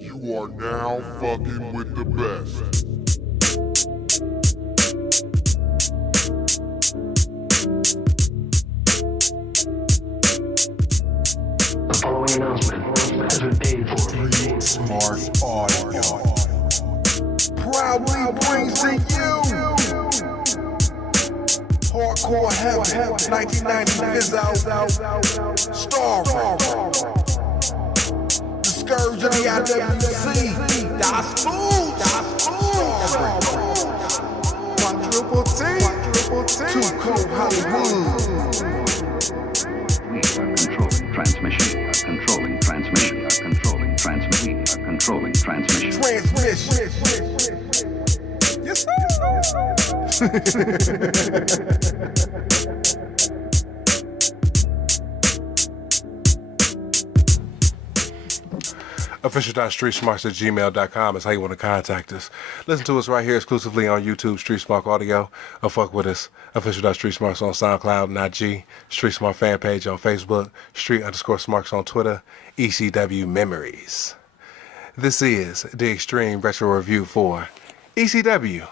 You are now fucking with the best. The following announcement has been paid for. StreetSmarks Audio proudly brings to you Hardcore Heaven 1990 Fizzo starring the Scourge of the IWC, Das Foods, Quadruple T, Too Cold Hollywood. We are controlling transmission. We are controlling transmission. We are controlling transmission. We are controlling transmission. Yes, sir. Official.StreetSmarks@gmail.com is how you want to contact us. Listen to us right here exclusively on YouTube, StreetSmark Audio, or fuck with us. Official.StreetSmarks on SoundCloud and IG, StreetSmark Fanpage on Facebook, Street_Smarks on Twitter, ECW Memories. This is the Extreme Retro Review for ECW,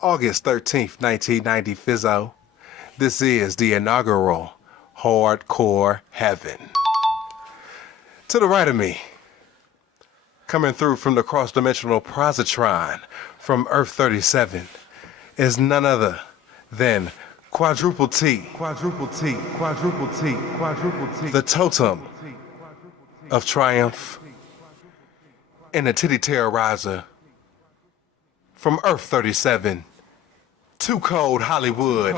August 13th, 1990 Fizzo. This is the inaugural Hardcore Heaven. To the right of me, coming through from the Cross-Dimensional Positron from Earth 37 is none other than Quadruple T, the totem of triumph and the titty terrorizer from Earth 37. Too Cold Hollywood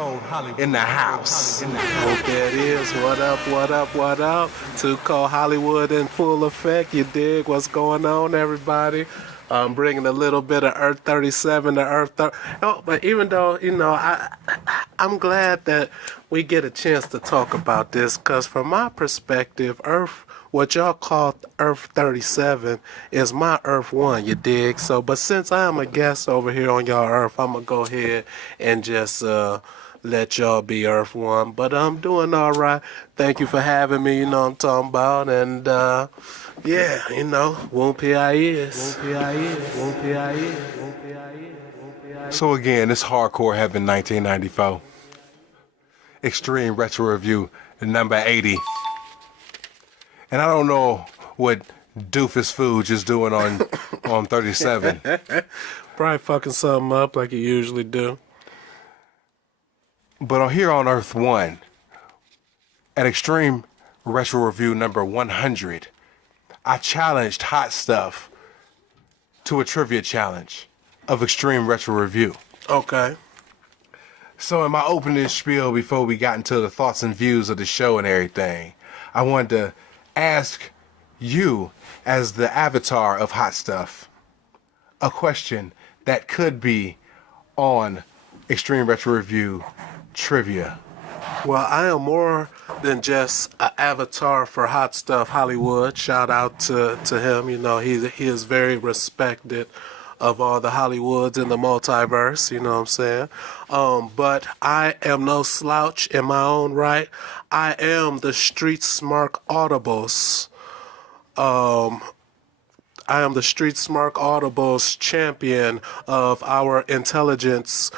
in the house. Hope that is. What up? Too Cold Hollywood in full effect. You dig what's going on, everybody? I'm bringing a little bit of Earth 37 to Earth 30. Oh, but even though, I'm glad that we get a chance to talk about this, because from my perspective, Earth, what y'all call Earth 37 is my Earth 1, you dig? So, but since I am a guest over here on y'all Earth, I'm going to go ahead and just let y'all be Earth 1. But I'm doing all right. Thank you for having me, you know what I'm talking about. And, yeah, whoop here I is. So again, it's Hardcore Heaven 1994. Extreme Retro Review number 80. And I don't know what Doofus Foods is doing on 37. Probably fucking something up like you usually do. But here on Earth 1, at Extreme Retro Review number 100, I challenged Hot Stuff to a trivia challenge of Extreme Retro Review. Okay. So in my opening spiel, before we got into the thoughts and views of the show and everything, I wanted to ask you, as the avatar of Hot Stuff, a question that could be on Extreme Retro Review trivia. Well, I am more than just an avatar for Hot Stuff Hollywood. Shout out to him. He is very respected of all the Hollywoods in the multiverse, you know what I'm saying? But I am no slouch in my own right. I am the StreetSmark Audibles. I am the StreetSmark Audibles champion of our intelligence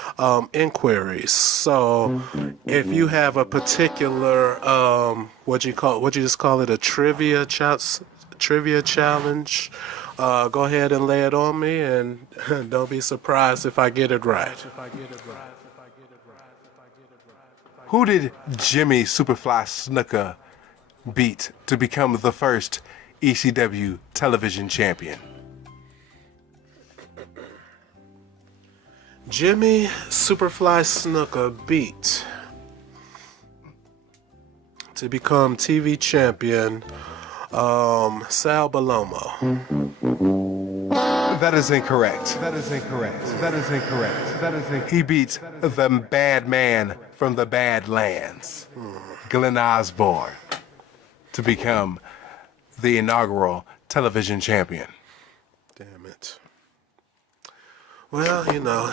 inquiries. So if you have a particular, what you just call it, a trivia challenge, go ahead and lay it on me, and don't be surprised if I get it right. Who did Jimmy Superfly Snuka beat to become the first ECW television champion? Jimmy Superfly Snuka beat to become TV champion Sal Balomo. That is incorrect. He beat the bad man from the Badlands, Glenn Osborne, to become the inaugural television champion. Damn it. Well,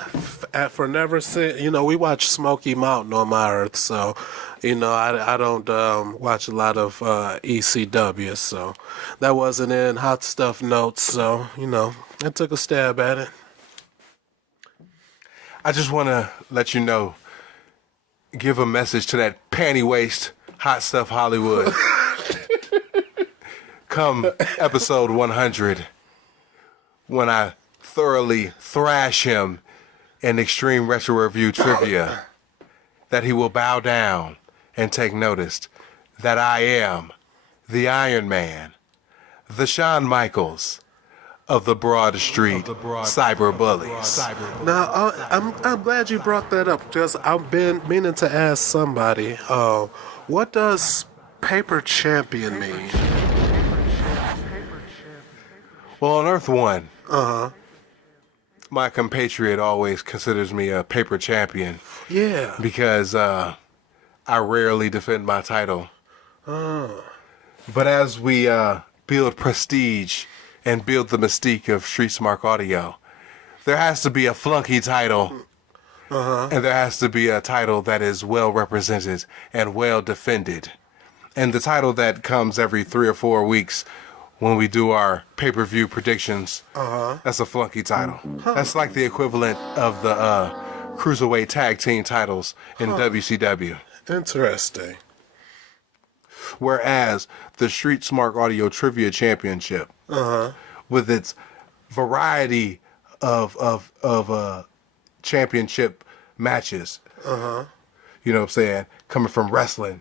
for never see, we watch Smoky Mountain on my earth, so, I don't watch a lot of ECW, so that wasn't in Hot Stuff Notes, so, I took a stab at it. I just want to let you know, give a message to that panty waist Hot Stuff Hollywood. Come episode 100, when I thoroughly thrash him in Extreme Retro Review Trivia, that he will bow down and take notice that I am the Iron Man, the Shawn Michaels of the Broad Street Cyber Bullies. Now, I'm glad you brought that up, because I've been meaning to ask somebody, what does Paper Champion mean? Well, on Earth One, my compatriot always considers me a paper champion. Yeah. Because I rarely defend my title. But as we build prestige and build the mystique of StreetSmark Audio, there has to be a flunky title. And there has to be a title that is well represented and well defended. And the title that comes every 3 or 4 weeks when we do our pay-per-view predictions, that's a flunky title. That's like the equivalent of the Cruiserweight Tag Team titles in WCW. Interesting. Whereas the StreetSmark Audio Trivia Championship, with its variety of championship matches, you know what I'm saying, coming from wrestling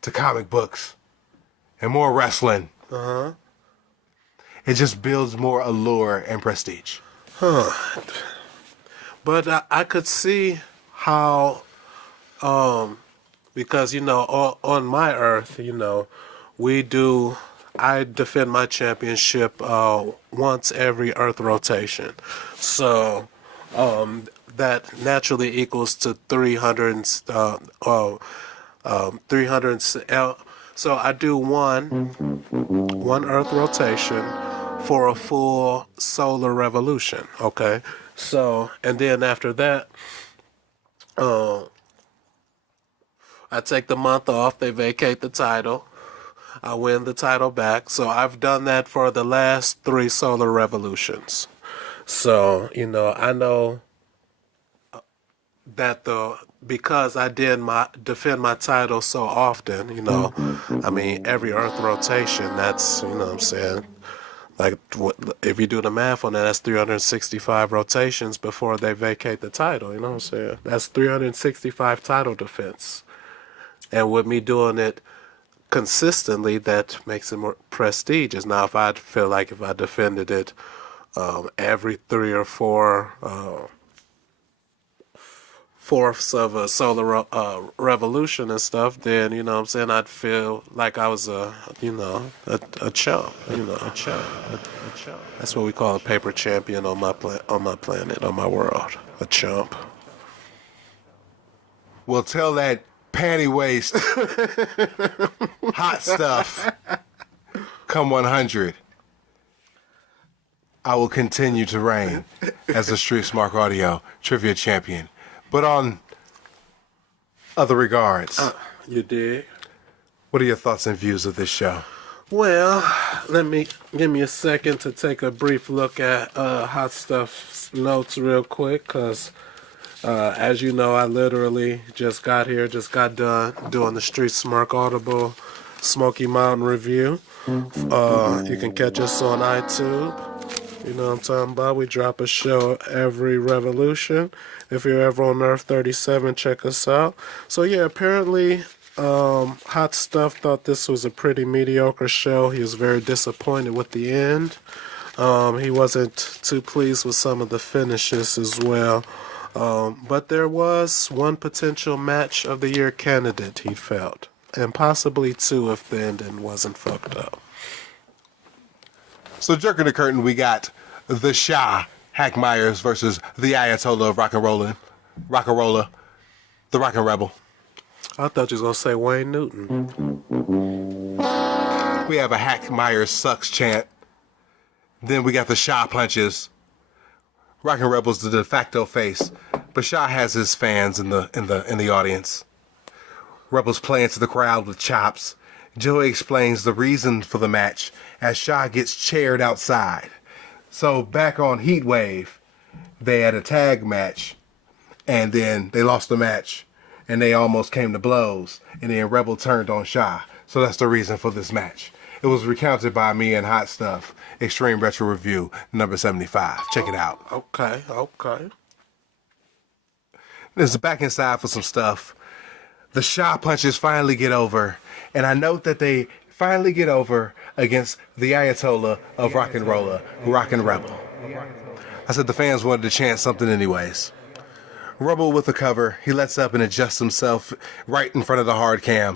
to comic books and more wrestling, it just builds more allure and prestige. But I could see how, because, on my earth, I defend my championship once every earth rotation. So that naturally equals to 300, 300. So I do one earth rotation for a full solar revolution, okay? So, and then after that, I take the month off, they vacate the title, I win the title back. So I've done that for the last 3 solar revolutions. So, I know that because I defend my title so often, every earth rotation, that's, what I'm saying, like, if you do the math on that, that's 365 rotations before they vacate the title, you know what I'm saying? That's 365 title defense. And with me doing it consistently, that makes it more prestigious. Now, if I feel like if I defended it every 3 or 4 fourths of a solar revolution and stuff, then, I'd feel like I was a chump, a chump. That's what we call a paper champion on my planet, on my world, a chump. Well, tell that panty waist hot stuff come 100. I will continue to reign as the StreetSmark Audio Trivia Champion. But on other regards, You dig? what are your thoughts and views of this show? Well, give me a second to take a brief look at Hot Stuff's notes real quick, because as you know, I literally just got done doing the StreetSmark Audible Smoky Mountain review. You can catch us on iTunes. You know what I'm talking about? We drop a show every revolution. If you're ever on Earth 37, check us out. So yeah, apparently Hot Stuff thought this was a pretty mediocre show. He was very disappointed with the end. He wasn't too pleased with some of the finishes as well. But there was one potential match of the year candidate, he felt. And possibly 2 if the ending wasn't fucked up. So jerking the curtain, we got the Shah, Hack Myers versus the Ayatollah of Rock and Rolla, the Rock and Rebel. I thought you was going to say Wayne Newton. We have a Hack Myers sucks chant. Then we got the Shah punches Rockin' Rebel's the de facto face, but Shaw has his fans in the audience. Rebels play into the crowd with chops. Joey explains the reason for the match as Shaw gets chaired outside. So back on Heatwave, they had a tag match, and then they lost the match, and they almost came to blows, and then Rebel turned on Shaw. So that's the reason for this match. It was recounted by me and Hot Stuff, Extreme Retro Review, number 75. Check it out. Okay. There's a back inside for some stuff. The Shaw punches finally get over, and I note that they finally get over against the Ayatollah of Rock and Roller, Rockin' Rebel. I said the fans wanted to chant something anyways. Rebel with the cover, he lets up and adjusts himself right in front of the hard cam.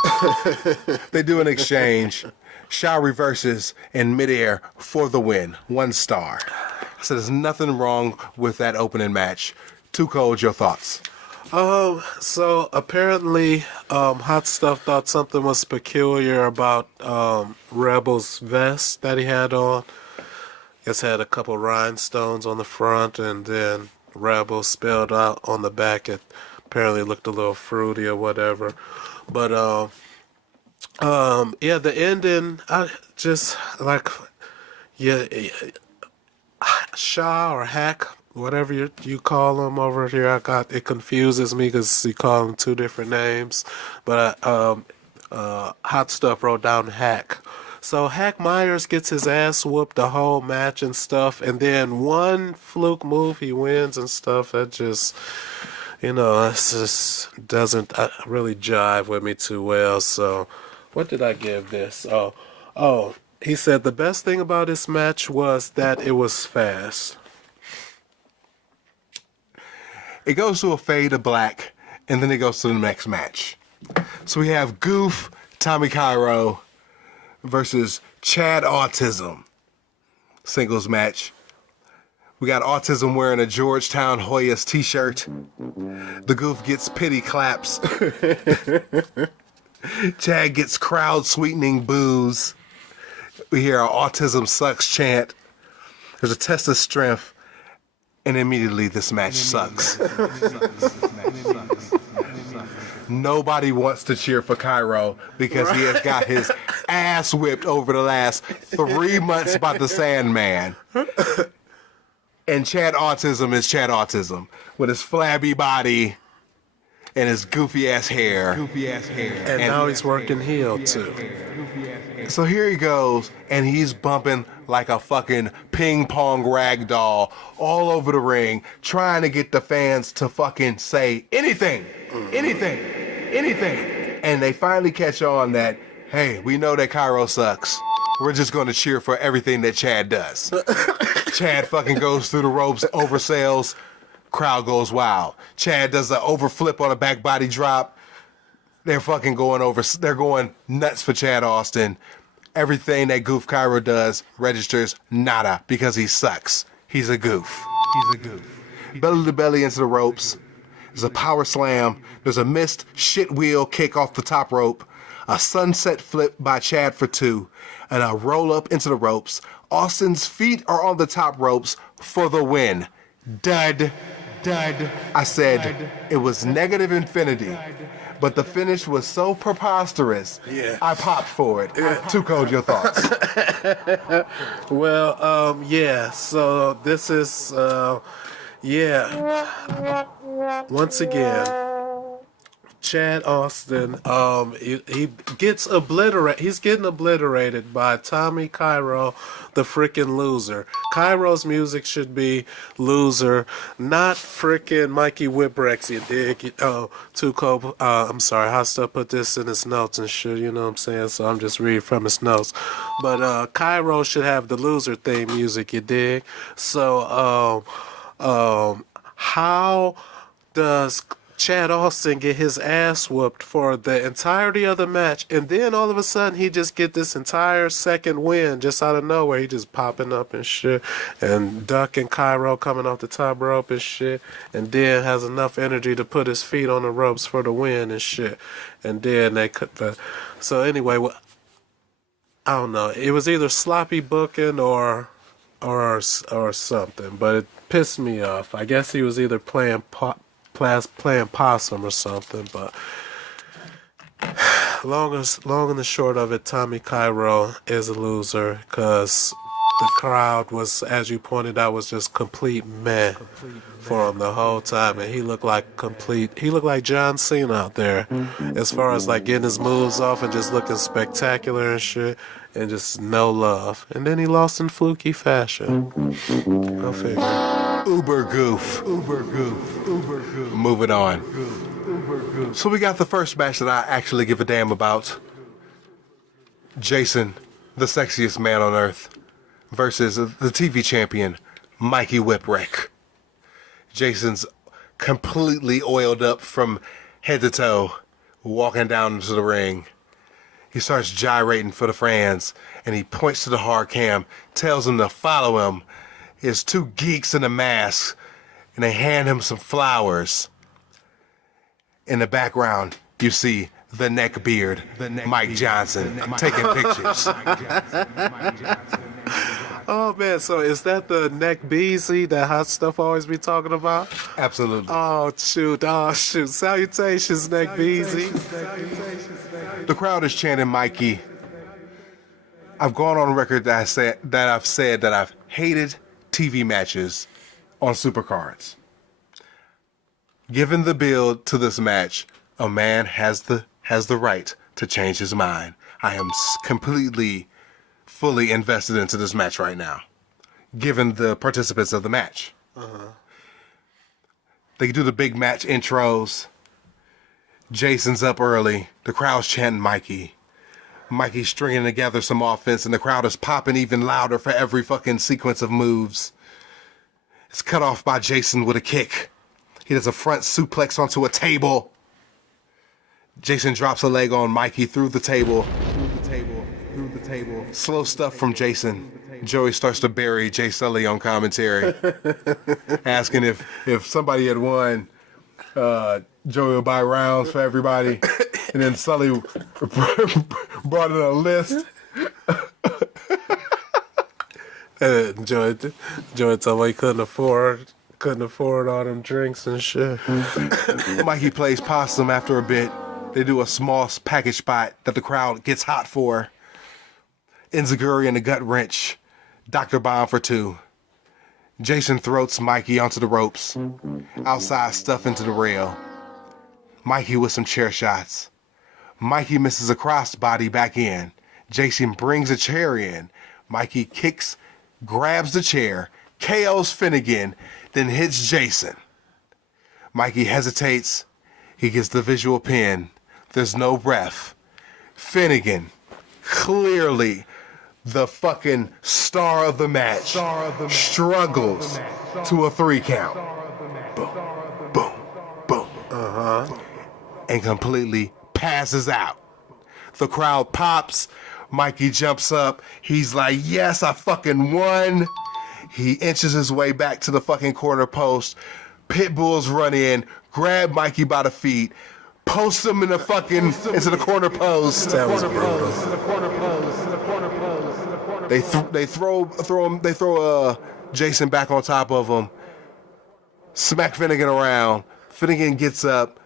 They do an exchange. Shaw reverses in midair for the win. 1 star. I said there's nothing wrong with that opening match. Too Cold, your thoughts? So apparently, Hot Stuff thought something was peculiar about Rebel's vest that he had on. It's had a couple rhinestones on the front, and then Rebel spelled out on the back. It apparently looked a little fruity or whatever. But yeah, the ending, I just like, yeah, Shaw or Hack, whatever you call him over here. It confuses me because you call him 2 different names. But Hot Stuff wrote down Hack. So Hack Myers gets his ass whooped the whole match and stuff, and then one fluke move he wins and stuff. That just, it just doesn't really jive with me too well. So what did I give this? Oh, he said the best thing about this match was that it was fast. It goes to a fade of black, and then it goes to the next match. So we have Goof, Tommy Cairo versus Chad Autism. Singles match. We got Autism wearing a Georgetown Hoyas t-shirt. The Goof gets pity claps. Chad gets crowd sweetening boos. We hear our Autism sucks chant. There's a test of strength. And immediately this match sucks. Nobody wants to cheer for Cairo because he has got his ass whipped over the last 3 months by the Sandman. And Chad Autism is Chad Autism with his flabby body and his goofy ass hair. And now he's working heel too. So here he goes, and he's bumping like a fucking ping pong rag doll all over the ring, trying to get the fans to fucking say anything. And they finally catch on that, hey, we know that Cairo sucks. We're just going to cheer for everything that Chad does. Chad fucking goes through the ropes, oversells, crowd goes wild. Chad does an overflip on a back body drop. They're fucking they're going nuts for Chad Austin. Everything that Goof Cairo does registers nada because he sucks. He's a goof. Belly to belly into the ropes. There's a power slam. There's a missed shit wheel kick off the top rope. A sunset flip by Chad for 2. And a roll up into the ropes. Austin's feet are on the top ropes for the win. Dud. I said it was negative infinity. But the finish was so preposterous, Yeah. I popped for it. Too Cold, your thoughts? Well, yeah, so this is, once again, Chad Austin, he gets obliterated. He's getting obliterated by Tommy Cairo, the freaking loser. Cairo's music should be loser, not freaking Mikey Whipwreck's, you dig? Too Cold. I'm sorry, Hot Stuff put this in his notes and shit, you know what I'm saying? So I'm just reading from his notes. But Cairo should have the loser theme music, you dig? So, how does Chad Austin get his ass whooped for the entirety of the match, and then all of a sudden he just get this entire second win just out of nowhere? He just popping up and shit, and ducking Cairo coming off the top rope and shit, and then has enough energy to put his feet on the ropes for the win and shit, and then they cut the. So anyway, I don't know. It was either sloppy booking or or something, but it pissed me off. I guess he was either playing possum or something, but long and the short of it, Tommy Cairo is a loser because the crowd was, as you pointed out, was just complete meh for him the whole time, and he looked like John Cena out there as far as like getting his moves off and just looking spectacular and shit, and just no love. And then he lost in fluky fashion. Go figure. Uber goof. Moving on. So we got the first match that I actually give a damn about. Jason, the sexiest man on earth, versus the TV champion, Mikey Whipwreck. Jason's completely oiled up from head to toe, walking down into the ring. He starts gyrating for the fans, and he points to the hard cam, tells them to follow him. His two geeks in a mask, and they hand him some flowers. In the background, you see the neck beard, Mike Johnson, taking pictures. Oh man, so is that the neck beezy that Hot Stuff always be talking about? Absolutely. Oh shoot. Salutations, neck beezy. The crowd is chanting Mikey. I've gone on record that I've said that I've hated TV matches on supercards. Given the build to this match, a man has the right to change his mind. I am completely, fully invested into this match right now, given the participants of the match. They do the big match intros. Jason's up early. The crowd's chanting Mikey. Mikey's stringing together some offense, and the crowd is popping even louder for every fucking sequence of moves. It's cut off by Jason with a kick. He does a front suplex onto a table. Jason drops a leg on Mikey through the table. Slow stuff from Jason. Joey starts to bury Jay Sully on commentary, asking if somebody had won, Joey would buy rounds for everybody. And then Sully brought in a list. Joey told me he couldn't afford all them drinks and shit. Mikey plays possum after a bit. They do a small package spot that the crowd gets hot for. Enziguri and the gut wrench. Dr. Bomb for 2. Jason throats Mikey onto the ropes. Outside stuff into the rail. Mikey with some chair shots. Mikey misses a crossbody back in. Jason brings a chair in. Mikey kicks, grabs the chair, KOs Finnegan, then hits Jason. Mikey hesitates. He gets the visual pin. There's no breath. Finnegan, clearly the fucking star of the match, struggles to a 3 count. Boom, boom, boom. And completely passes out. The crowd pops. Mikey jumps up. He's like, yes, I fucking won. He inches his way back to the fucking corner post. Pit bulls run in, grab Mikey by the feet, post him into the corner post. That was brutal. They throw Jason back on top of him. Smack Finnegan around. Finnegan gets up,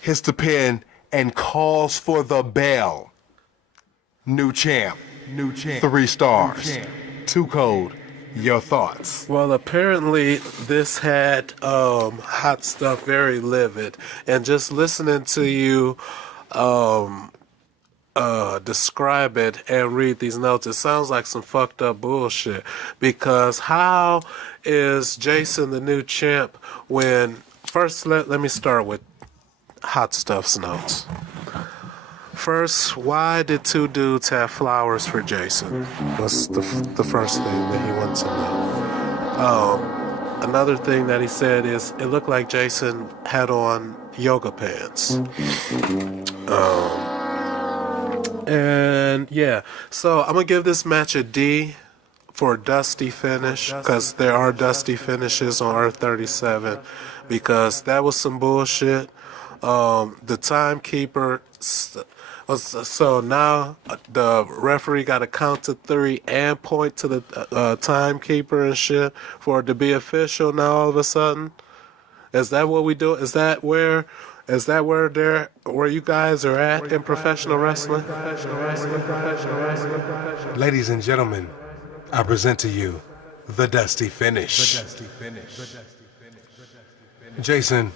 hits the pin, and calls for the bell. New champ. 3 stars. Too cold. Your thoughts? Well, apparently this had Hot Stuff very livid, and just listening to you describe it and read these notes, it sounds like some fucked up bullshit. Because how is Jason the new champ when... First, let me start with Hot Stuff's notes. First, why did 2 dudes have flowers for Jason? That's the first thing that he wants to know. Another thing that he said is it looked like Jason had on yoga pants. And yeah, so I'm going to give this match a D for a dusty finish, because there are dusty finishes on Earth 37, because that was some bullshit. The timekeeper So now the referee got to count to 3 and point to the timekeeper and shit for it to be official now all of a sudden? Is that what we do? Is that where you guys are at in professional wrestling? Ladies and gentlemen, I present to you the Dusty Finish. Jason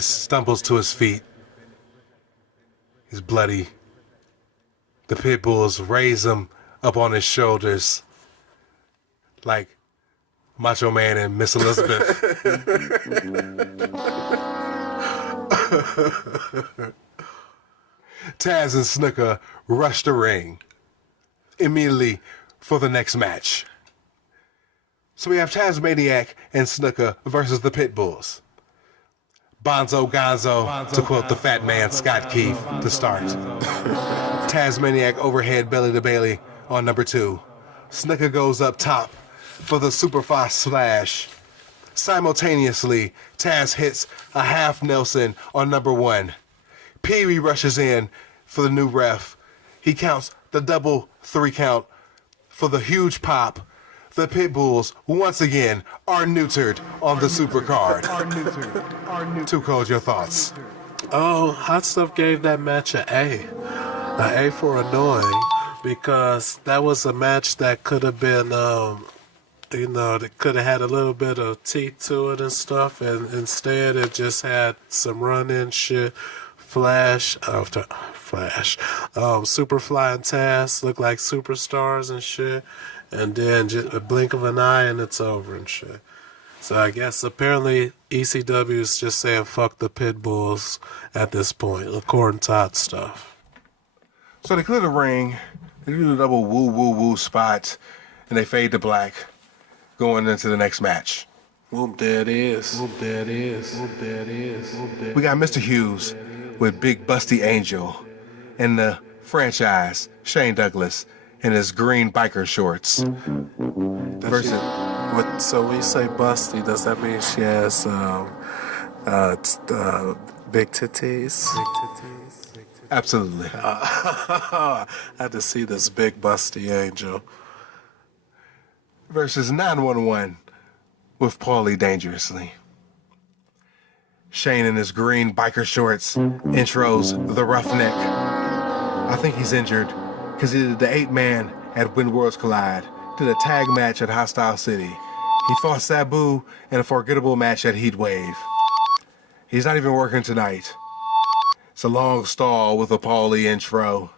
stumbles to his feet. He's bloody. The pit bulls raise him up on his shoulders like Macho Man and Miss Elizabeth. Taz and Snuka rush the ring immediately for the next match. So we have Tasmaniac and Snuka versus the Pit Bulls. Bonzo Gonzo, to quote the fat man Scott Keith, to start. Tasmaniac overhead belly to belly on number 2. Snuka goes up top for the Superfast Splash. Simultaneously, Taz hits a half Nelson on number 1. Pee-wee rushes in for the new ref. He counts the double 3 count for the huge pop. The Pit Bulls, once again, are neutered on the super card. Too Cold, your thoughts? Oh, Hot Stuff gave that match an A. An A for annoying, because that was a match that could have been, that could have had a little bit of teeth to it and stuff, and instead it just had some run-in shit. Superfly and Taz look like superstars and shit, and then just a blink of an eye and it's over and shit. So I guess apparently ECW is just saying fuck the Pit Bulls at this point, according to Hot Stuff. So they clear the ring, they do the double woo spot, and they fade to black, going into the next match. Whoop, there it is. Whoop, there it is. Whoop, there it is. We got Mr. Hughes with Big Busty Angel, and the franchise, Shane Douglas, in his green biker shorts. So when you say busty, does that mean she has big titties? Absolutely. I had to see this Big Busty Angel. Versus 911 with Paulie Dangerously. Shane in his green biker shorts intros the Roughneck. I think he's injured because he did the 8-man at When Worlds Collide, did a tag match at Hostile City. He fought Sabu in a forgettable match at Heatwave. He's not even working tonight. It's a long stall with a Paulie intro.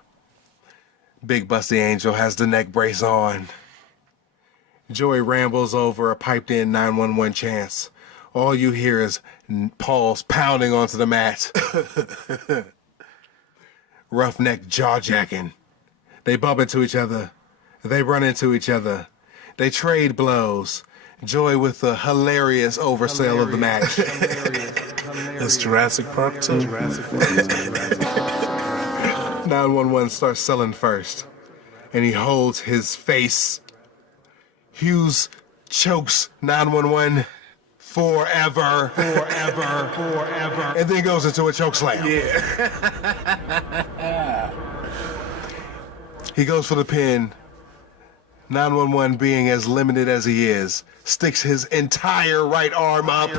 Big Busty Angel has the neck brace on. Joey rambles over a piped-in 911 chants. All you hear is Paul's pounding onto the mat. Roughneck jaw-jacking. They bump into each other. They run into each other. They trade blows. Joy with the hilarious oversell of the match. It's Jurassic Park 2. 911 starts selling first, and he holds his face. Hughes chokes 911 forever, and then goes into a choke slam. Yeah. He goes for the pin. 911, being as limited as he is, sticks his entire right arm up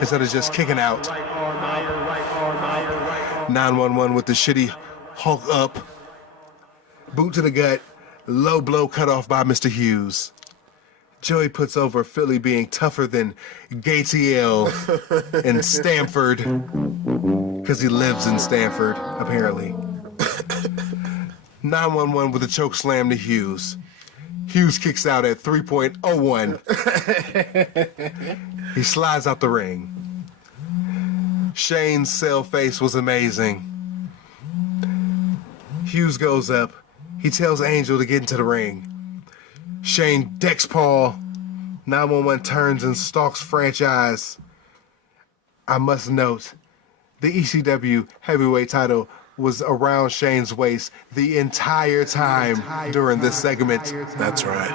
instead of just kicking out. 911 with the shitty Hulk up. Boot to the gut. Low blow cut off by Mr. Hughes. Joey puts over Philly being tougher than Gatiel in Stamford, because he lives in Stamford, apparently. 911 with a choke slam to Hughes. Hughes kicks out at 3.01. He slides out the ring. Shane's cell face was amazing. Hughes goes up. He tells Angel to get into the ring. Shane decks Paul. 911 turns and stalks franchise. I must note, the ECW heavyweight title was around Shane's waist the entire time during this segment. That's right.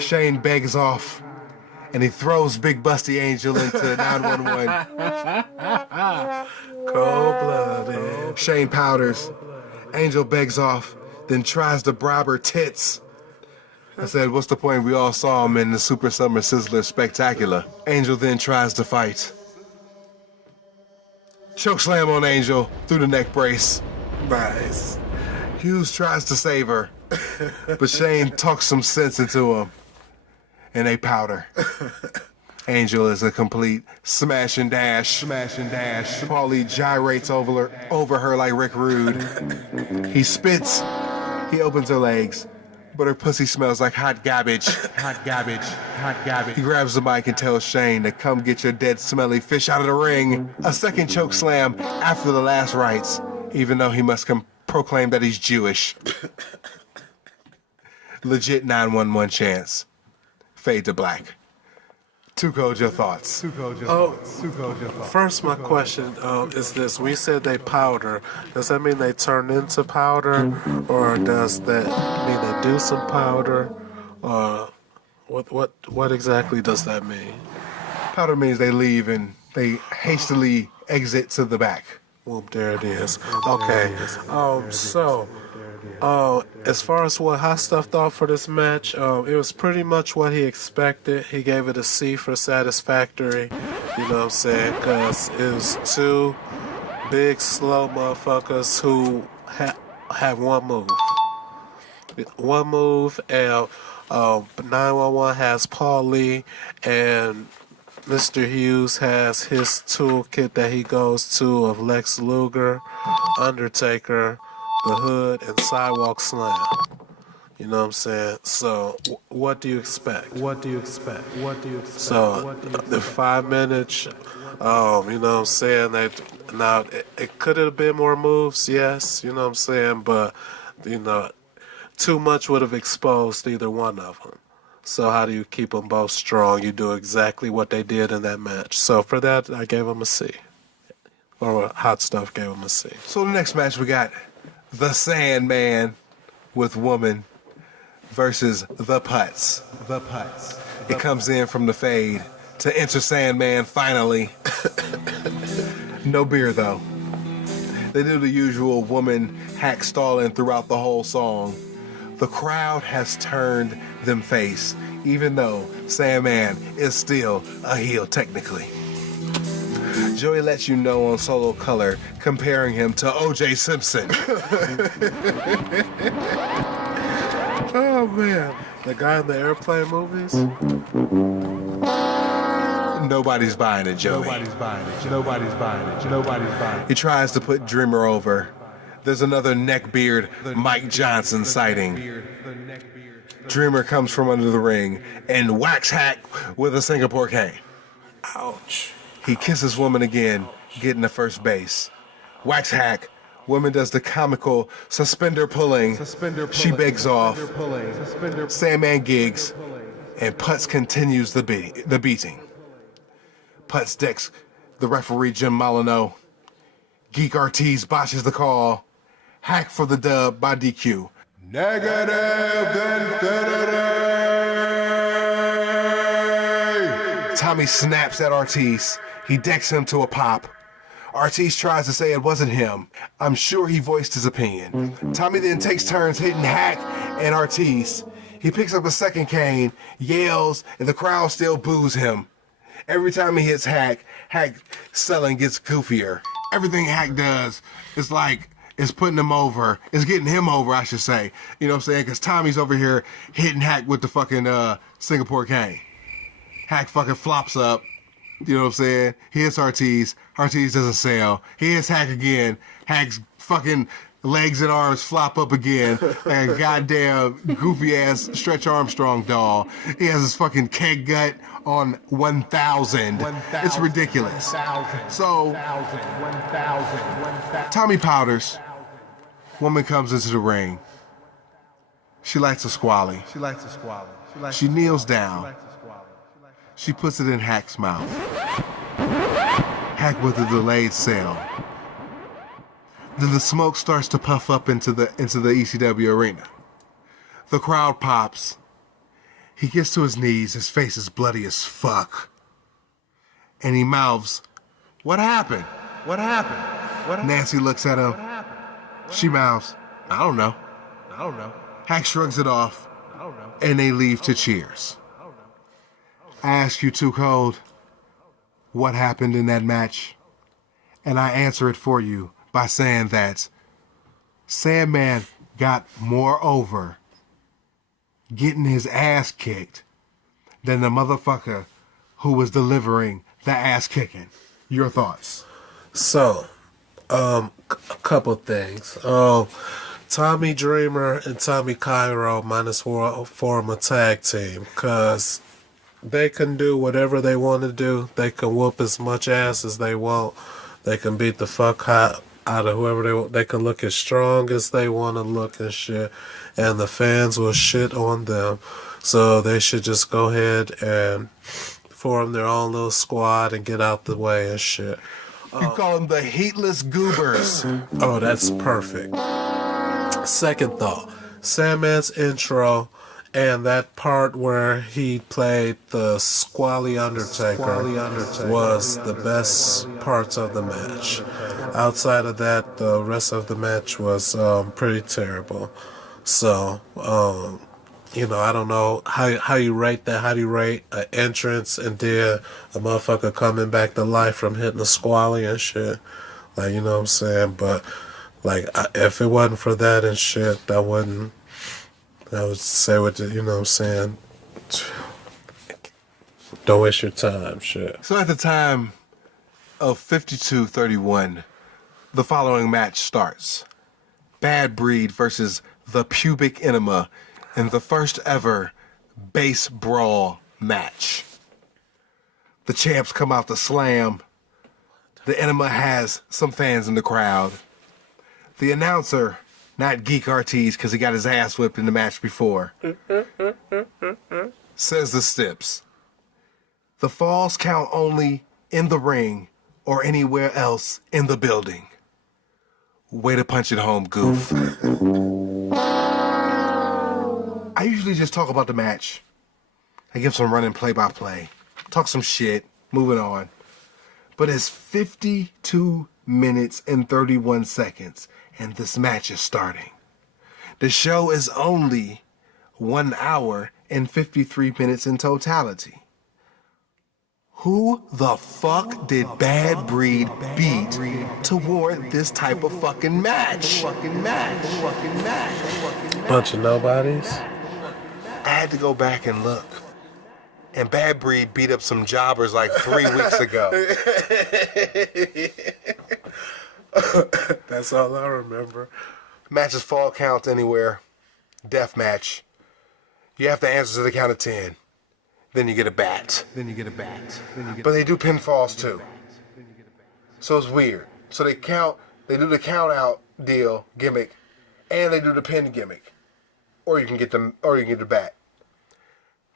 Shane begs off, and he throws Big Busty Angel into 911. Cold-blooded. Shane powders. Angel begs off, then tries to bribe her tits. I said, what's the point? We all saw him in the Super Summer Sizzler Spectacular. Angel then tries to fight. Chokeslam on Angel through the neck brace. Nice. Hughes tries to save her, but Shane talks some sense into him, and they powder. Angel is a complete smash and dash. Paulie gyrates over her like Rick Rude. He spits. He opens her legs, but her pussy smells like hot garbage. He grabs the mic and tells Shane to come get your dead smelly fish out of the ring. A second choke slam after the last rites, even though he must proclaim that he's Jewish. Legit 911 chance. Fade to black. Tuco, your thoughts. First, my question is this. We said they powder. Does that mean they turn into powder? Or does that mean they do some powder? What exactly does that mean? Powder means they leave and they hastily exit to the back. Whoop, there it is. Okay. As far as what Hot Stuff thought for this match, it was pretty much what he expected. He gave it a C for satisfactory. You know what I'm saying? Because it was two big, slow motherfuckers who had one move. And 911 has Paul Lee, and Mr. Hughes has his toolkit that he goes to of Lex Luger, Undertaker, The Hood, and Sidewalk Slam. You know what I'm saying? So, what do you expect? So, the 5 minutes, you know what I'm saying? Now, it could have been more moves, yes, you know what I'm saying? But, you know, too much would have exposed either one of them. So how do you keep them both strong? You do exactly what they did in that match. So for that, I gave them a C. Or Hot Stuff gave them a C. So the next match we got the Sandman with Woman versus the Putz. It comes in from the fade to enter Sandman finally. No beer though. They do the usual woman hack stalling throughout the whole song. The crowd has turned them face, even though Sandman is still a heel technically. Joey lets you know on Solo Color, comparing him to O.J. Simpson. Oh man, the guy in the airplane movies? Nobody's buying it, Joey. He tries to put Dreamer over. There's another neckbeard Mike Johnson sighting. Dreamer comes from under the ring and whacks Hack with a Singapore cane. Ouch. He kisses Woman again, getting to first base. Whacks Hack. Woman does the comical suspender pulling. She begs off. Sandman gigs, and Putz continues the beating. Putz decks the referee Jim Molyneux. Geek Ortiz botches the call. Hack for the dub by DQ. Negative infinity! Tommy snaps at Ortiz. He decks him to a pop. Ortiz tries to say it wasn't him. I'm sure he voiced his opinion. Tommy then takes turns hitting Hack and Ortiz. He picks up a second cane, yells, and the crowd still boos him. Every time he hits Hack, Hack's selling gets goofier. Everything Hack does is like, is putting him over. It's getting him over, I should say. You know what I'm saying? Because Tommy's over here hitting Hack with the fucking Singapore cane. Hack fucking flops up. You know what I'm saying? He hits Ortiz. Ortiz doesn't sell. He hits Hack again. Hack's fucking legs and arms flop up again like a goddamn goofy-ass Stretch Armstrong doll. He has his fucking keg gut on 1,000. It's ridiculous. So, Tommy powders. Woman comes into the ring. She likes a squally. She kneels down. She puts it in Hack's mouth. Hack with a delayed sell. Then the smoke starts to puff up into the ECW arena. The crowd pops. He gets to his knees, his face is bloody as fuck. And he mouths, "What happened? What happened?" Nancy looks at him. She mouths, I don't know. Hack shrugs it off, and they leave to cheers. I ask you, Too Cold, what happened in that match? And I answer it for you by saying that Sandman got more over getting his ass kicked than the motherfucker who was delivering the ass kicking. Your thoughts? So, a couple things. Tommy Dreamer and Tommy Cairo minus form a tag team because they can do whatever they want to do. They can whoop as much ass as they want. They can beat the fuck out of whoever they want. They can look as strong as they want to look and shit. And the fans will shit on them. So they should just go ahead and form their own little squad and get out the way and shit. You call them the Heatless Goobers. Oh, that's perfect. Second thought, Sandman's intro and that part where he played the Squally Undertaker was the best parts of the match. Outside of that, the rest of the match was pretty terrible. So, I don't know how you rate that. How do you rate an entrance and then a motherfucker coming back to life from hitting a Squally and shit? Like, you know what I'm saying? But, like, if it wasn't for that and shit, I would say what you know what I'm saying? Don't waste your time, shit. So at the time of 52:31, the following match starts. Bad Breed versus the Pubic Enema in the first ever base brawl match. The champs come out to slam. The Enema has some fans in the crowd. The announcer, not Geek Ortiz because he got his ass whipped in the match before, says the steps. The falls count only in the ring or anywhere else in the building. Way to punch it home, goof. I usually just talk about the match. I give some running play-by-play. Talk some shit. Moving on. But it's 52 minutes and 31 seconds, and this match is starting. The show is only 1 hour and 53 minutes in totality. Who the fuck did Bad Breed beat to warrant this type of fucking match? Bunch of nobodies. I had to go back and look. And Bad Breed beat up some jobbers like 3 weeks ago. That's all I remember. Matches fall count anywhere. Death match. You have to answer to the count of 10. Then you get a bat. But they do pinfalls too. So it's weird. So they do the count out deal gimmick, and they do the pin gimmick. Or you can get the bat.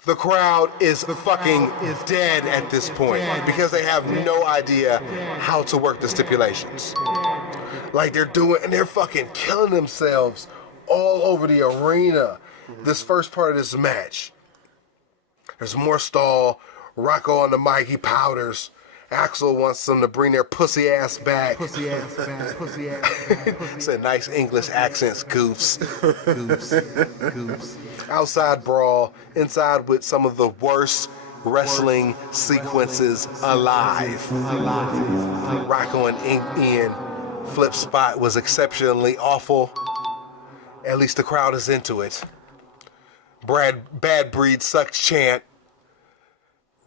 The crowd is fucking dead at this point because they have no idea how to work the stipulations. Like they're fucking killing themselves all over the arena. This first part of this match. There's more stall. Rocco on the mic, he powders. Axel wants them to bring their pussy ass back. Said nice English accents, goofs. Outside brawl, inside with some of the worst wrestling sequences alive. Rocco and Ian flip spot was exceptionally awful. At least the crowd is into it. Bad Breed sucks chant.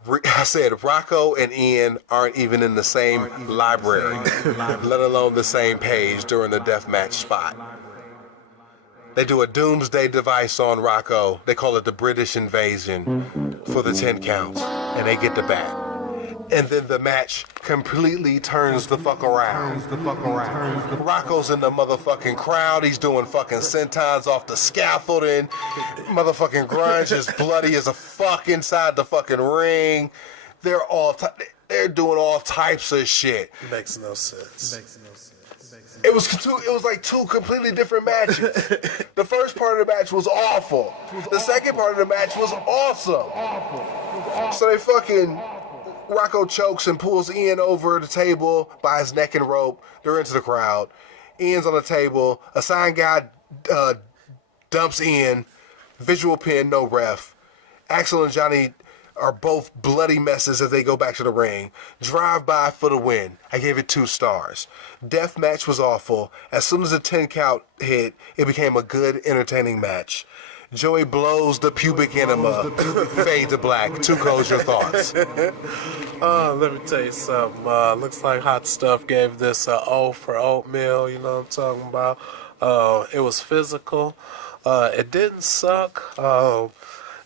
I said Rocco and Ian aren't even in the same library, let alone the same page during the deathmatch spot. They do a doomsday device on Rocco. They call it the British Invasion for the 10 counts, and they get the bat. And then the match completely turns the fuck around. Rocco's in the motherfucking crowd. He's doing fucking sentons off the scaffolding. Motherfucking Grunge is bloody as a fuck inside the fucking ring. They're doing all types of shit. Makes no sense. It was like two completely different matches. The first part of the match was awful. The second part of the match was awesome. So they fucking Rocco chokes and pulls Ian over the table by his neck and rope. They're into the crowd. Ian's on the table. A sign guy dumps Ian. Visual pin, no ref. Axel and Johnny are both bloody messes as they go back to the ring. Drive by for the win. I gave it 2 stars. Death match was awful. As soon as the 10 count hit, it became a good, entertaining match. Joey blows the pubic enema. Fade to black. Too Cold, your thoughts? Let me tell you something. Looks like Hot Stuff gave this a O for oatmeal. You know what I'm talking about? It was physical. It didn't suck.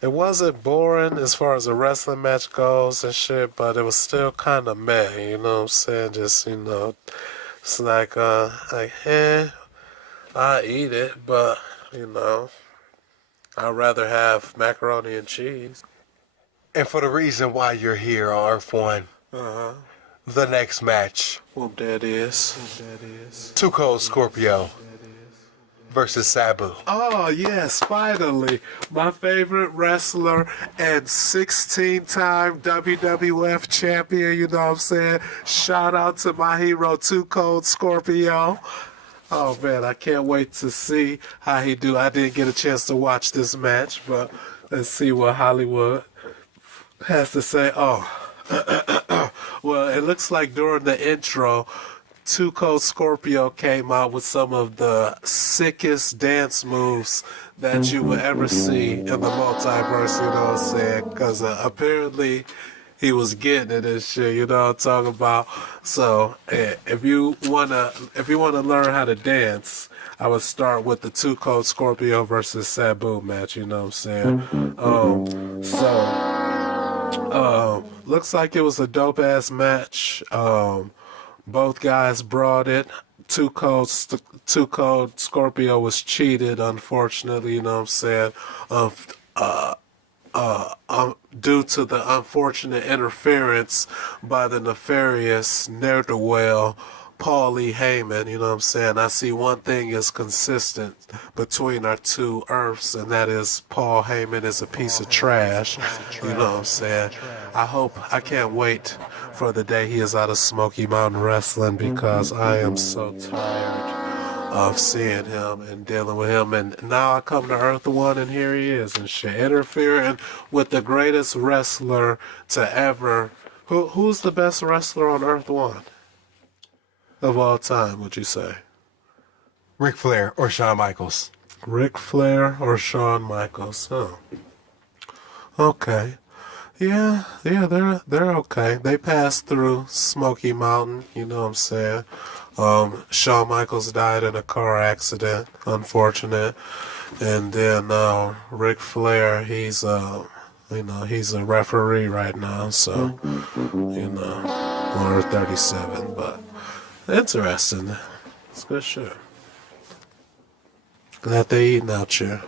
It wasn't boring as far as a wrestling match goes and shit, but it was still kind of meh. You know what I'm saying? Just, you know, it's like I eat it, but, you know, I'd rather have macaroni and cheese. And for the reason why you're here on Earth One, the next match. Whoop that is. Too Cold Scorpio versus Sabu. Oh, yes, finally. My favorite wrestler and 16-time WWF champion, you know what I'm saying? Shout out to my hero, Too Cold Scorpio. Oh, man, I can't wait to see how he do. I didn't get a chance to watch this match, but let's see what Hollywood has to say. Oh, well, it looks like during the intro, Too Cold Scorpio came out with some of the sickest dance moves that you would ever see in the multiverse, you know what I'm saying? Because apparently he was getting it and shit, you know what I'm talking about? So if you wanna learn how to dance, I would start with the Too Cold Scorpio versus Sabu match, you know what I'm saying? Looks like it was a dope ass match. Both guys brought it. Too Cold Scorpio was cheated, unfortunately, you know what I'm saying? Due to the unfortunate interference by the nefarious ne'er-do-well Paul E. Heyman, you know what I'm saying? I see one thing is consistent between our two Earths, and that is Paul Heyman is a piece of trash, you know what I'm saying? I can't wait for the day he is out of Smoky Mountain Wrestling, because I am so tired of seeing him and dealing with him. And now I come to Earth One and here he is and shit, interfering with the greatest wrestler to ever. Who's the best wrestler on Earth One of all time, would you say? Ric Flair or Shawn Michaels? Ric Flair or Shawn Michaels? Oh, okay. Yeah, they're okay. They passed through Smoky Mountain, you know what I'm saying? Shawn Michaels died in a car accident, unfortunate. And then Ric Flair, he's a referee right now, so or 37, but interesting. It's good shit. Glad they eating out here.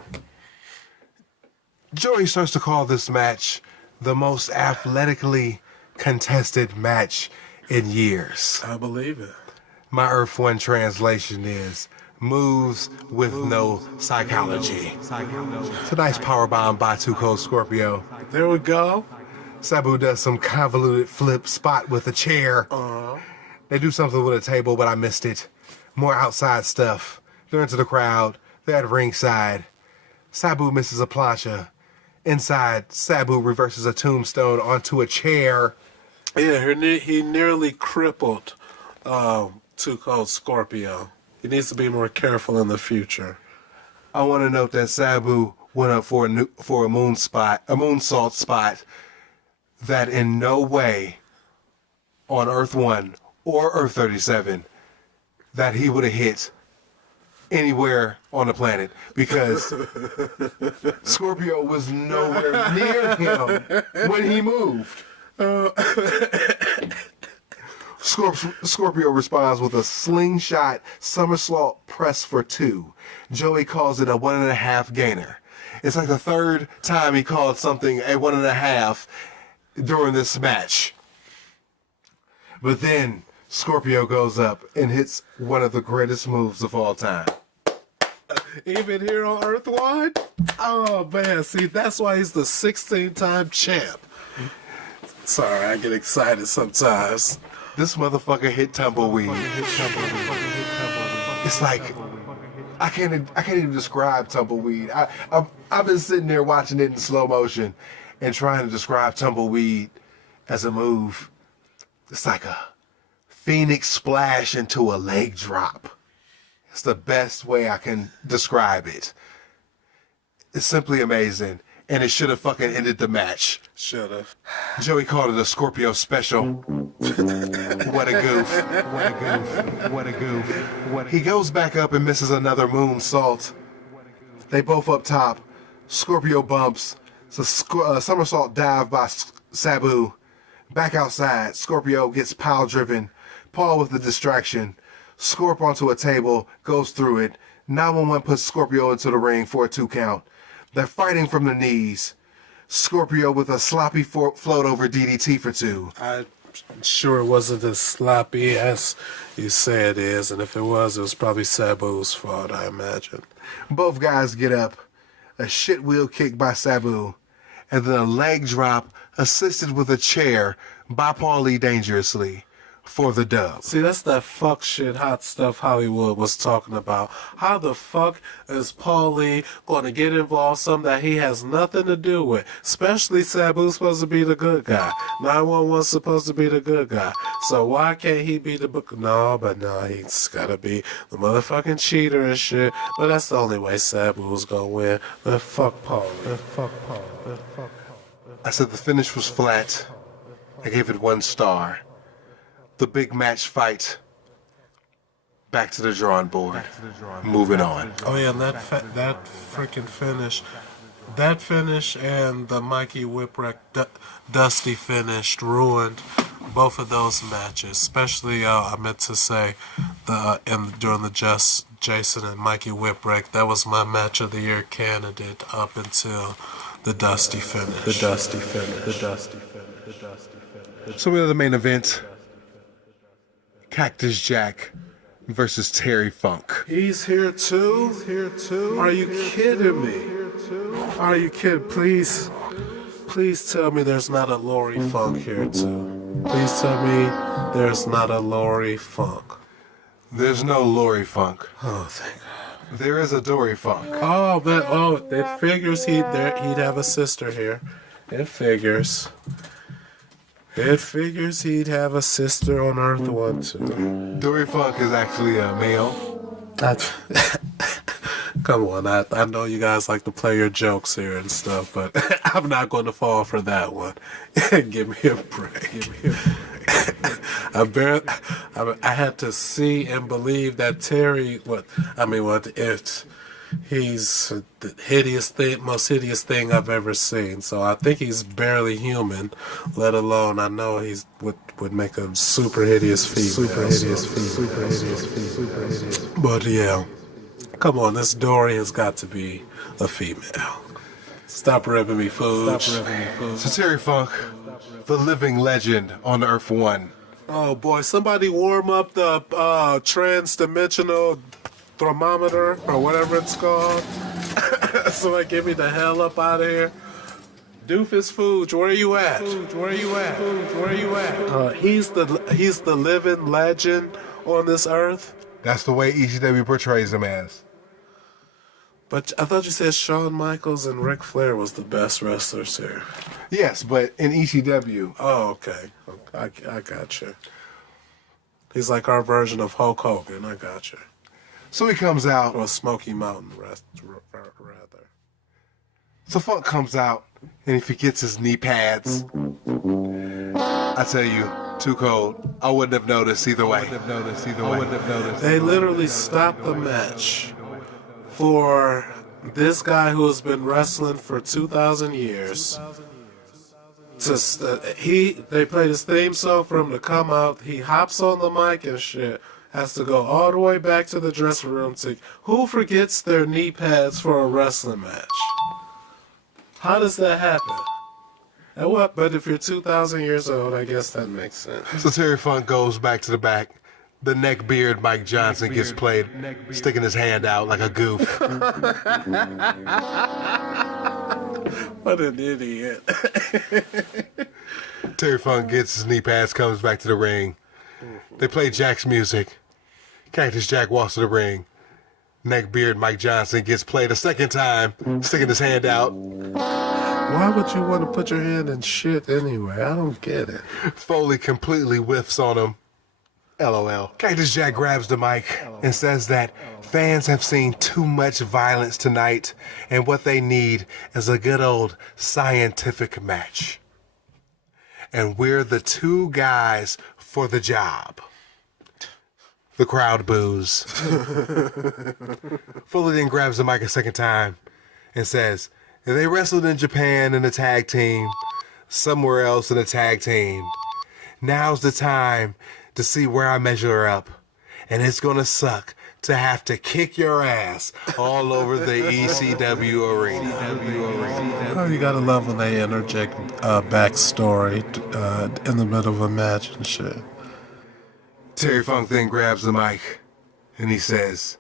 Joey starts to call this match the most athletically contested match in years. I believe it. My Earth One translation is moves with no psychology. It's a nice powerbomb by Too Cold Scorpio. There we go. Sabu does some convoluted flip spot with a chair. They do something with a table, but I missed it. More outside stuff. They're into the crowd. They're at ringside. Sabu misses a plancha. Inside, Sabu reverses a tombstone onto a chair. Yeah, he nearly crippled Too Cold Scorpio. He needs to be more careful in the future. I want to note that Sabu went up for a moonsault spot that in no way on Earth 1 or Earth 37 that he would have hit anywhere on the planet, because Scorpio was nowhere near him when he moved. Scorpio responds with a slingshot somersault press for 2. Joey calls it a 1.5 gainer. It's like the third time he called something a 1.5 during this match. But then Scorpio goes up and hits one of the greatest moves of all time. Even here on Earth One? Oh, man. See, that's why he's the 16-time champ. Sorry, I get excited sometimes. This motherfucker hit Tumbleweed. It's like I can't even describe Tumbleweed. I've been sitting there watching it in slow motion and trying to describe Tumbleweed as a move. It's like a Phoenix splash into a leg drop. It's the best way I can describe it. It's simply amazing. And it should have fucking ended the match. Should have. Joey called it a Scorpio special. What a goof. What a goof. What a goof. He goes back up and misses another moonsault. They both up top. Scorpio bumps. It's a somersault dive by Sabu. Back outside. Scorpio gets pile driven. Paul with the distraction. Scorp onto a table. Goes through it. 911 puts Scorpio into the ring for a 2 count. They're fighting from the knees. Scorpio with a sloppy float over DDT for 2. I'm sure it wasn't as sloppy as you say it is, and if it was probably Sabu's fault, I imagine. Both guys get up. A shit wheel kick by Sabu. And then a leg drop assisted with a chair by Paulie dangerously for the dub. See, that's that fuck shit hot stuff Hollywood was talking about. How the fuck is Paulie going to get involved something that he has nothing to do with? Especially Sabu's supposed to be the good guy. 911's supposed to be the good guy. So why can't he be the book? No, he's got to be the motherfucking cheater and shit. But that's the only way Sabu's going to win. But fuck Paulie. Fuck Paulie. Fuck Paulie. I said the finish was flat. I gave it 1 star. The big match fight. Back to the drawing board. Moving on. Oh yeah, that freaking finish. That finish and the Mikey Whipwreck Dusty finish ruined both of those matches. Especially, I meant to say, during the Jason and Mikey Whipwreck, that was my match of the year candidate up until the Dusty finish. So we have the main event. Cactus Jack versus Terry Funk. He's here too? Are you kidding me? Are you kidding? Please tell me there's not a Lori Funk here too. Please tell me there's not a Lori Funk. There's no Lori Funk. Oh, thank God. There is a Dory Funk. It figures he'd have a sister here. It figures. It figures he'd have a sister on Earth 1 too. Dory Funk is actually a male. Come on, I know you guys like to play your jokes here and stuff, but I'm not going to fall for that one. Give me a break. I had to see and believe that Terry. He's the most hideous thing I've ever seen. So I think he's barely human, let alone I know he's would make a super hideous female. But yeah, come on, this Dory has got to be a female. Stop ripping me, fools. So Terry Funk, the living legend on Earth 1. Oh boy, somebody warm up the Trans-Dimensional Thermometer or whatever it's called. Somebody get me the hell up out of here. Doofus Fooge, where are you at? He's the living legend on this earth. That's the way ECW portrays him as. But I thought you said Shawn Michaels and Ric Flair was the best wrestlers here. Yes, but in ECW. Oh, okay. I got you. He's like our version of Hulk Hogan. I got you. So he comes out. Or Smoky Mountain, rather. So Funk comes out, and he forgets his knee pads. I tell you, too cold. I wouldn't have noticed either way. They literally stopped the match for this guy who has been wrestling for 2,000 years. They played his theme song for him to come out. He hops on the mic and shit. Has to go all the way back to the dressing room to... Who forgets their knee pads for a wrestling match? How does that happen? And what? But if you're 2,000 years old, I guess that makes sense. So Terry Funk goes back to the back. The neckbeard Mike Johnson gets played, sticking his hand out like a goof. What an idiot. Terry Funk gets his knee pads, comes back to the ring. They play Jack's music. Cactus Jack walks to the ring. Neckbeard Mike Johnson gets played a second time, sticking his hand out. Why would you want to put your hand in shit anyway? I don't get it. Foley completely whiffs on him. LOL. Cactus Jack grabs the mic and says that fans have seen too much violence tonight, and what they need is a good old scientific match. And we're the two guys for the job. The crowd boos. Foley then grabs the mic a second time and says, they wrestled in Japan in a tag team, somewhere else in a tag team. Now's the time to see where I measure up. And it's gonna suck to have to kick your ass all over the ECW arena. Oh, you gotta love when they interject backstory in the middle of a match and shit. Terry Funk then grabs the mic and he says,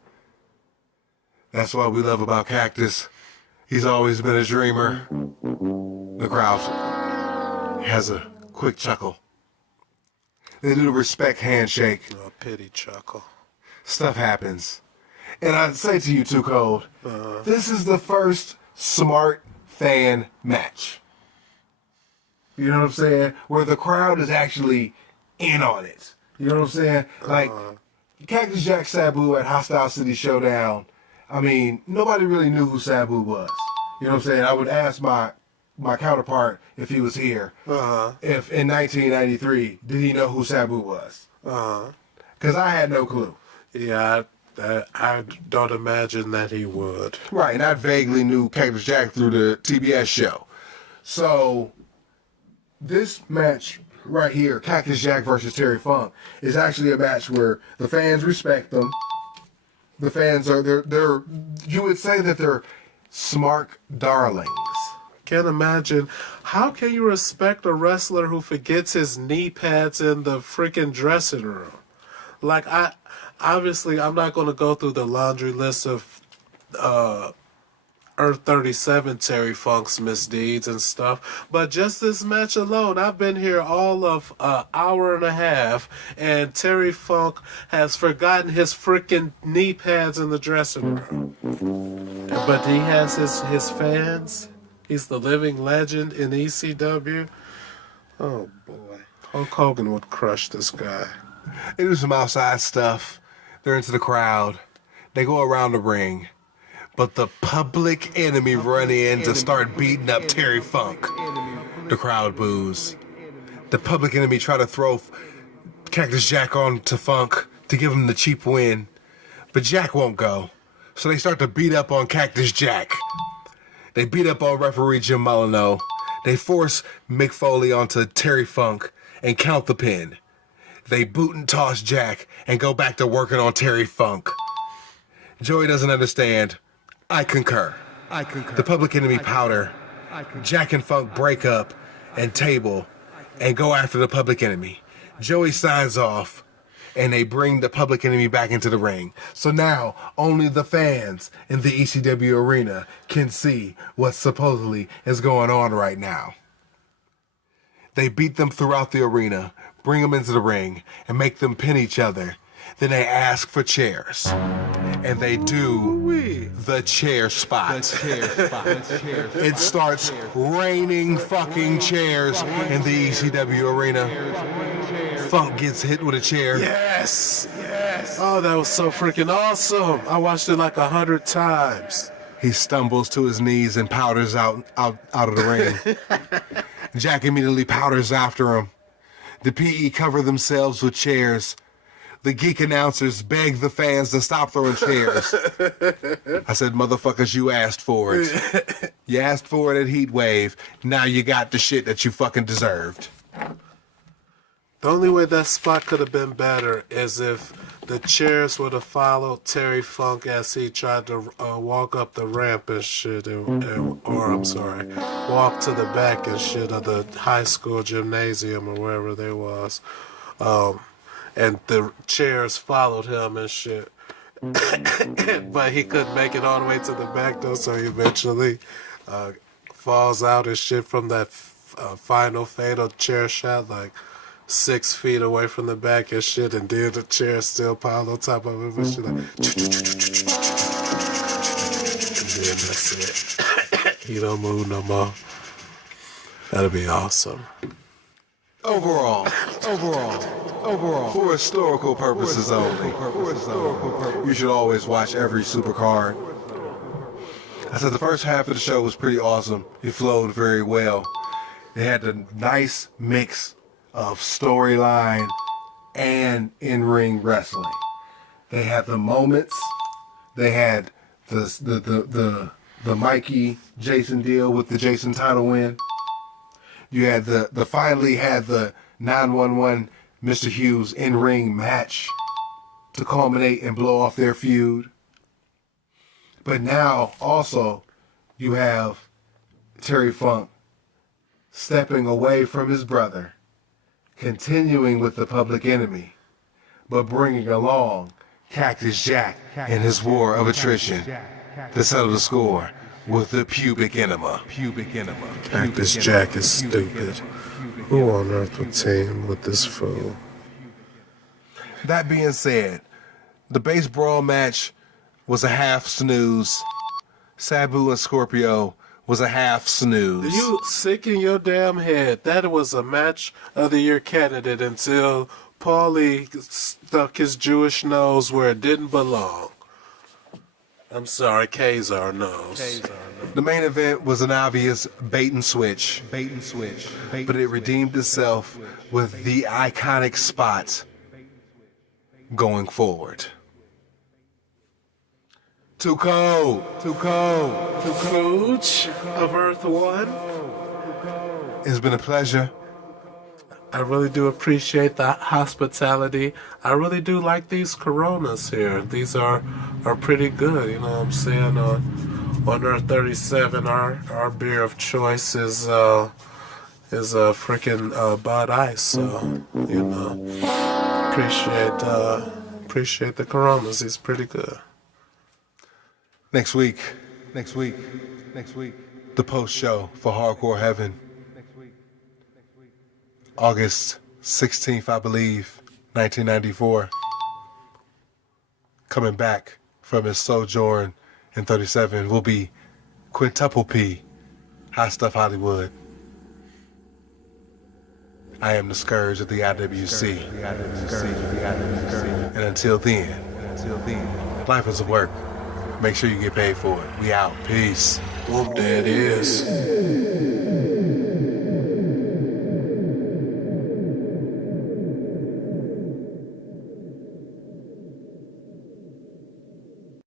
that's what we love about Cactus. He's always been a dreamer. The crowd has a quick chuckle. They do the respect handshake. A pity chuckle. Stuff happens. And I'd say to you, Too Cold, this is the first smart fan match. You know what I'm saying? Where the crowd is actually in on it. You know what I'm saying? Like, Cactus Jack Sabu at Hostile City Showdown, I mean, nobody really knew who Sabu was. You know what I'm saying? I would ask my counterpart if he was here. If in 1993, did he know who Sabu was? Because I had no clue. Yeah, I don't imagine that he would. Right, and I vaguely knew Cactus Jack through the TBS show. So, this match right here, Cactus Jack versus Terry Funk, is actually a match where the fans respect them. The fans are, they're you would say that they're smart darlings. Can't imagine. How can you respect a wrestler who forgets his knee pads in the freaking dressing room? Like, obviously, I'm not going to go through the laundry list of Earth 37 Terry Funk's misdeeds and stuff, but just this match alone, I've been here all of an hour and a half, and Terry Funk has forgotten his freaking knee pads in the dressing room. But he has his fans. He's the living legend in ECW. Oh boy, Hulk Hogan would crush this guy. They do some outside stuff. They're into the crowd. They go around the ring. But the Public Enemy run in to start beating up Terry Funk. The crowd boos. The Public Enemy try to throw Cactus Jack on to Funk to give him the cheap win. But Jack won't go. So they start to beat up on Cactus Jack. They beat up on referee Jim Molyneux. They force Mick Foley onto Terry Funk and count the pin. They boot and toss Jack and go back to working on Terry Funk. Joey doesn't understand. I concur. The Public Enemy powder. Jack and Funk break up and table and go after the Public Enemy. Joey signs off and they bring the Public Enemy back into the ring. So now only the fans in the ECW arena can see what supposedly is going on right now. They beat them throughout the arena, bring them into the ring, and make them pin each other. Then they ask for chairs. And they do the chair spot. It starts raining fucking chairs in the ECW arena. Funk gets hit with a chair. Yes! Oh, that was so freaking awesome. I watched it like 100 times. He stumbles to his knees and powders out of the ring. Jack immediately powders after him. The PE cover themselves with chairs. The geek announcers beg the fans to stop throwing chairs. I said, motherfuckers, you asked for it. You asked for it at Heatwave. Now you got the shit that you fucking deserved. The only way that spot could have been better is if the chairs would have followed Terry Funk as he tried to walk up the ramp and shit, walk to the back and shit of the high school gymnasium or wherever they was. And the chairs followed him and shit. But he couldn't make it all the way to the back though, so he eventually falls out and shit from that final fatal chair shot, like 6 feet away from the back and shit, and then the chair still piled on top of it, but shit like, and then that's it. You don't move no more. That'll be awesome. Overall, for historical purposes only, you should always watch every supercard. I said the first half of the show was pretty awesome. It flowed very well. It had a nice mix of storyline and in-ring wrestling. They had the moments. They had the Mikey Jason deal with the Jason title win. You had the finally had the 911 Mr. Hughes in-ring match to culminate and blow off their feud. But now also you have Terry Funk stepping away from his brother, continuing with the Public Enemy, but bringing along Cactus Jack in his war of attrition to settle the score with the pubic enema. Cactus Jack is stupid. Who on earth would team with this fool? That being said, the base brawl match was a half snooze. Sabu and Scorpio was a half snooze. You sick in your damn head. That was a match of the year candidate until Paulie stuck his Jewish nose where it didn't belong. I'm sorry, Kazar knows. The main event was an obvious bait and switch, but it redeemed itself with the iconic spots going forward. Too cold. Fooch of Earth One. It's been a pleasure. I really do appreciate the hospitality. I really do like these Coronas here. These are pretty good, you know what I'm saying? On Earth 37, our beer of choice is a freaking Bud Ice. So, you know, appreciate the Coronas. It's pretty good. Next week, the post show for Hardcore Heaven. August 16th, I believe, 1994. Coming back from his sojourn in 37 will be Quintuple P, Hot Stuff Hollywood. I am the scourge of the IWC. And until then, life is a work. Make sure you get paid for it. We out. Peace. Whoop, that is.